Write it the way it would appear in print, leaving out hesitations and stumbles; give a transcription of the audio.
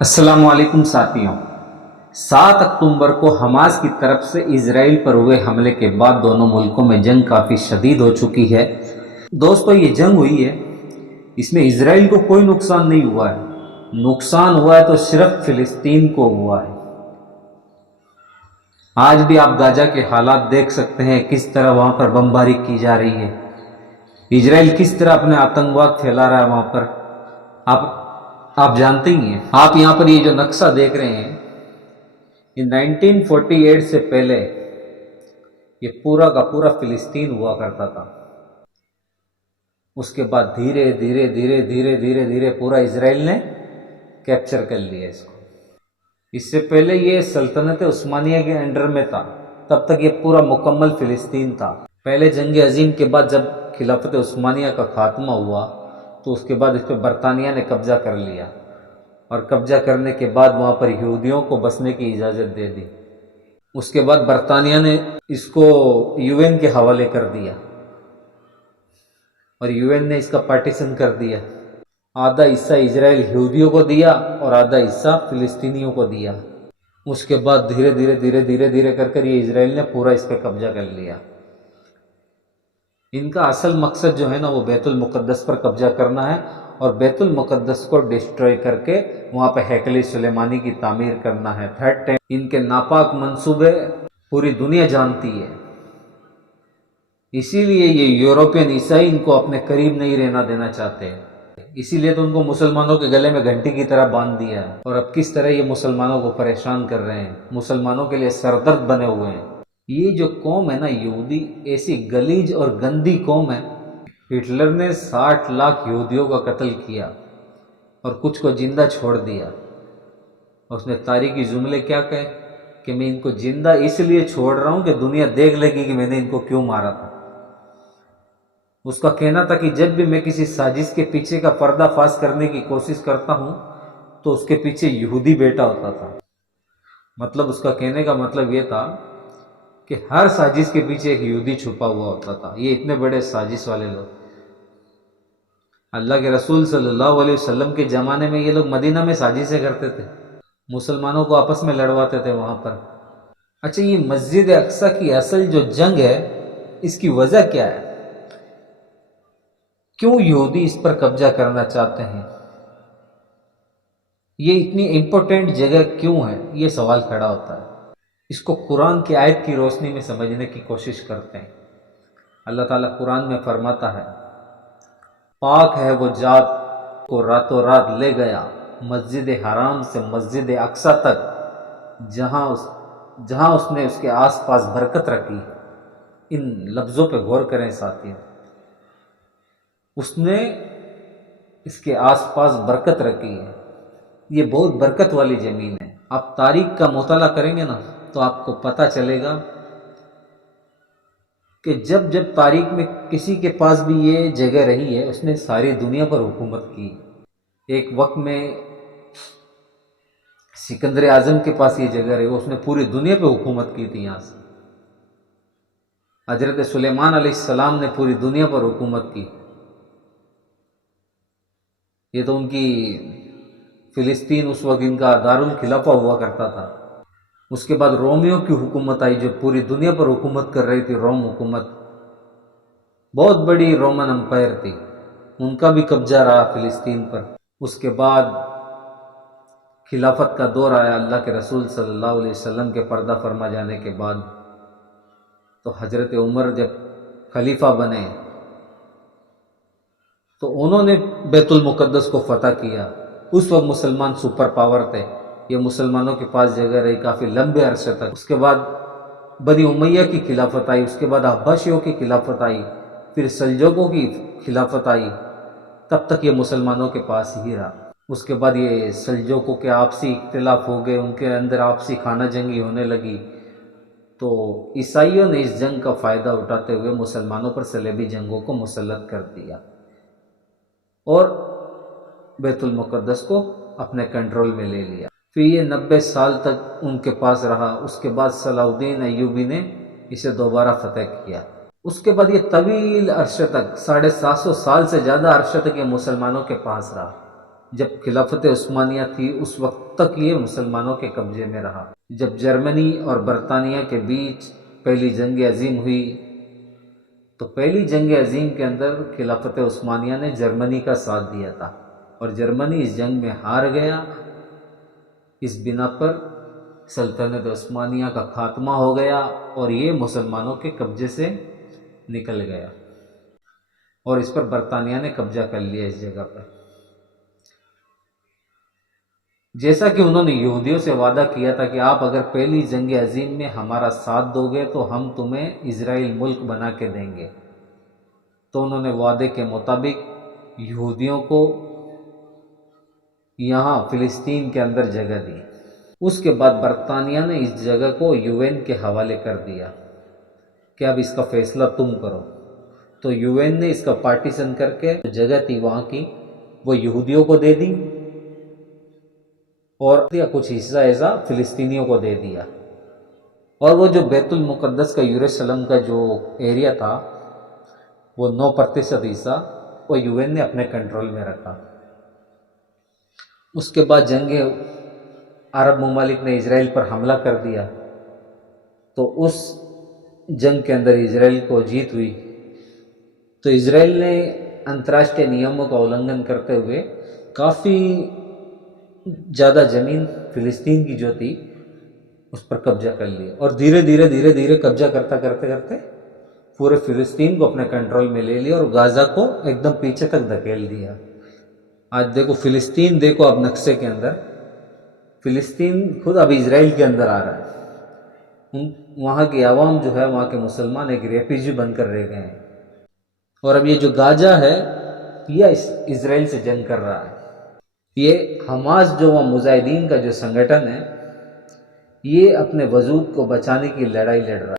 السلام علیکم ساتھیوں، 7 اکتوبر کو حماس کی طرف سے اسرائیل پر ہوئے حملے کے بعد دونوں ملکوں میں جنگ کافی شدید ہو چکی ہے۔ دوستو، یہ جنگ ہوئی ہے، اس میں اسرائیل کو کوئی نقصان نہیں ہوا ہے، نقصان ہوا ہے تو صرف فلسطین کو ہوا ہے۔ آج بھی آپ غزہ کے حالات دیکھ سکتے ہیں، کس طرح وہاں پر بمباری کی جا رہی ہے، اسرائیل کس طرح اپنے آتنکواد پھیلا رہا ہے وہاں پر۔ آپ جانتے ہی ہیں۔ آپ یہاں پر یہ جو نقشہ دیکھ رہے ہیں، یہ 1948 سے پہلے یہ پورا کا پورا فلسطین ہوا کرتا تھا۔ اس کے بعد دھیرے دھیرے دھیرے دھیرے دھیرے دھیرے پورا اسرائیل نے کیپچر کر لیا اس کو۔ اس سے پہلے یہ سلطنت عثمانیہ کے انڈر میں تھا، تب تک یہ پورا مکمل فلسطین تھا۔ پہلے جنگ عظیم کے بعد جب خلافت عثمانیہ کا خاتمہ ہوا تو اس کے بعد اس پہ برطانیہ نے قبضہ کر لیا، اور قبضہ کرنے کے بعد وہاں پر یہودیوں کو بسنے کی اجازت دے دی۔ اس کے بعد برطانیہ نے اس کو UN کے حوالے کر دیا، اور UN نے اس کا پارٹیشن کر دیا۔ آدھا حصہ اسرائیل یہودیوں کو دیا اور آدھا حصہ فلسطینیوں کو دیا۔ اس کے بعد دھیرے دھیرے دھیرے دھیرے دھیرے کر یہ اسرائیل نے پورا اس پہ قبضہ کر لیا۔ ان کا اصل مقصد جو ہے نا، وہ بیت المقدس پر قبضہ کرنا ہے، اور بیت المقدس کو ڈسٹروائے کر کے وہاں پہ ہیکل سلیمانی کی تعمیر کرنا ہے۔ تھرڈ ٹائم ان کے ناپاک منصوبے پوری دنیا جانتی ہے، اسی لیے یہ یورپین عیسائی ان کو اپنے قریب نہیں رہنا دینا چاہتے، اسی لیے تو ان کو مسلمانوں کے گلے میں گھنٹی کی طرح باندھ دیا ہے، اور اب کس طرح یہ مسلمانوں کو پریشان کر رہے ہیں، مسلمانوں کے لیے سردرد بنے ہوئے ہیں۔ یہ جو قوم ہے نا یہودی، ایسی غلیظ اور گندی قوم ہے۔ ہٹلر نے 60 لاکھ یہودیوں کا قتل کیا اور کچھ کو زندہ چھوڑ دیا۔ اس نے تاریخی جملے کیا کہے کہ میں ان کو زندہ اس لیے چھوڑ رہا ہوں کہ دنیا دیکھ لے گی کہ میں نے ان کو کیوں مارا تھا۔ اس کا کہنا تھا کہ جب بھی میں کسی سازش کے پیچھے کا پردہ فاش کرنے کی کوشش کرتا ہوں تو اس کے پیچھے یہودی بیٹا ہوتا تھا۔ مطلب اس کا کہنے کا مطلب یہ تھا کہ ہر سازش کے پیچھے ایک یہودی چھپا ہوا ہوتا تھا۔ یہ اتنے بڑے سازش والے لوگ، اللہ کے رسول صلی اللہ علیہ وسلم کے زمانے میں یہ لوگ مدینہ میں سازشیں کرتے تھے، مسلمانوں کو آپس میں لڑواتے تھے وہاں پر۔ اچھا، یہ مسجد اقصی کی اصل جو جنگ ہے، اس کی وجہ کیا ہے؟ کیوں یہودی اس پر قبضہ کرنا چاہتے ہیں؟ یہ اتنی امپورٹنٹ جگہ کیوں ہے؟ یہ سوال کھڑا ہوتا ہے۔ اس کو قرآن کی آیت کی روشنی میں سمجھنے کی کوشش کرتے ہیں۔ اللہ تعالیٰ قرآن میں فرماتا ہے، پاک ہے وہ ذات کو راتوں رات لے گیا مسجد حرام سے مسجد اقصی تک، جہاں اس نے اس کے آس پاس برکت رکھی ہے۔ ان لفظوں پہ غور کریں ساتھیوں، اس نے اس کے آس پاس برکت رکھی ہے۔ یہ بہت برکت والی زمین ہے۔ آپ تاریخ کا مطالعہ کریں گے نا تو آپ کو پتہ چلے گا کہ جب جب تاریخ میں کسی کے پاس بھی یہ جگہ رہی ہے، اس نے ساری دنیا پر حکومت کی۔ ایک وقت میں سکندر اعظم کے پاس یہ جگہ رہی، اس نے پوری دنیا پہ حکومت کی تھی۔ یہاں سے حضرت سلیمان علیہ السلام نے پوری دنیا پر حکومت کی۔ یہ تو ان کی فلسطین اس وقت ان کا دارالخلافہ ہوا کرتا تھا۔ اس کے بعد رومیوں کی حکومت آئی جو پوری دنیا پر حکومت کر رہی تھی، روم حکومت، بہت بڑی رومن امپائر تھی، ان کا بھی قبضہ رہا فلسطین پر۔ اس کے بعد خلافت کا دور آیا اللہ کے رسول صلی اللہ علیہ وسلم کے پردہ فرما جانے کے بعد، تو حضرت عمر جب خلیفہ بنے تو انہوں نے بیت المقدس کو فتح کیا۔ اس وقت مسلمان سپر پاور تھے، یہ مسلمانوں کے پاس جگہ رہی کافی لمبے عرصے تک۔ اس کے بعد بنی امیہ کی خلافت آئی، اس کے بعد عباسیوں کی خلافت آئی، پھر سلجوقوں کی خلافت آئی، تب تک یہ مسلمانوں کے پاس ہی رہا۔ اس کے بعد یہ سلجوقوں کے آپسی اختلاف ہو گئے، ان کے اندر آپسی خانہ جنگی ہونے لگی، تو عیسائیوں نے اس جنگ کا فائدہ اٹھاتے ہوئے مسلمانوں پر صلیبی جنگوں کو مسلط کر دیا اور بیت المقدس کو اپنے کنٹرول میں لے لیا۔ پھر یہ 90 سال تک ان کے پاس رہا۔ اس کے بعد صلاح الدین ایوبی نے اسے دوبارہ فتح کیا۔ اس کے بعد یہ طویل عرصے تک 750 سال سے زیادہ عرصے تک یہ مسلمانوں کے پاس رہا۔ جب خلافت عثمانیہ تھی اس وقت تک یہ مسلمانوں کے قبضے میں رہا۔ جب جرمنی اور برطانیہ کے بیچ پہلی جنگ عظیم ہوئی تو پہلی جنگ عظیم کے اندر خلافت عثمانیہ نے جرمنی کا ساتھ دیا تھا اور جرمنی اس جنگ میں ہار گیا۔ اس بنا پر سلطنت عثمانیہ کا خاتمہ ہو گیا اور یہ مسلمانوں کے قبضے سے نکل گیا اور اس پر برطانیہ نے قبضہ کر لیا اس جگہ پر۔ جیسا کہ انہوں نے یہودیوں سے وعدہ کیا تھا کہ آپ اگر پہلی جنگ عظیم میں ہمارا ساتھ دو گے تو ہم تمہیں اسرائیل ملک بنا کے دیں گے، تو انہوں نے وعدے کے مطابق یہودیوں کو یہاں فلسطین کے اندر جگہ دی۔ اس کے بعد برطانیہ نے اس جگہ کو UN کے حوالے کر دیا کہ اب اس کا فیصلہ تم کرو، تو UN نے اس کا پارٹیشن کر کے جگہ تھی وہاں کی وہ یہودیوں کو دے دی اور کچھ حصہ ایسا فلسطینیوں کو دے دیا، اور وہ جو بیت المقدس کا یروشلم کا جو ایریا تھا وہ 9% حصہ وہ UN نے اپنے کنٹرول میں رکھا۔ اس کے بعد جنگ عرب ممالک نے اسرائیل پر حملہ کر دیا تو اس جنگ کے اندر اسرائیل کو جیت ہوئی، تو اسرائیل نے انتراشٹریہ نیموں کا النگھن کرتے ہوئے کافی زیادہ زمین فلسطین کی جو تھی اس پر قبضہ کر لیا، اور دھیرے دھیرے قبضہ کرتے پورے فلسطین کو اپنے کنٹرول میں لے لیا اور غازہ کو ایک دم پیچھے تک دھکیل دیا۔ آج دیکھو فلسطین، دیکھو اب نقشے کے اندر فلسطین خود اب اسرائیل کے اندر آ رہا ہے۔ وہاں کی عوام جو ہے، وہاں کے مسلمان ایک ریفیوجی بن کر رہ گئے ہیں، اور اب یہ جو غازہ ہے یہ اسرائیل سے جنگ کر رہا ہے۔ یہ حماس جو وہاں مجاہدین کا جو سنگٹھن ہے یہ اپنے وجود کو بچانے کی لڑائی لڑ رہا ہے۔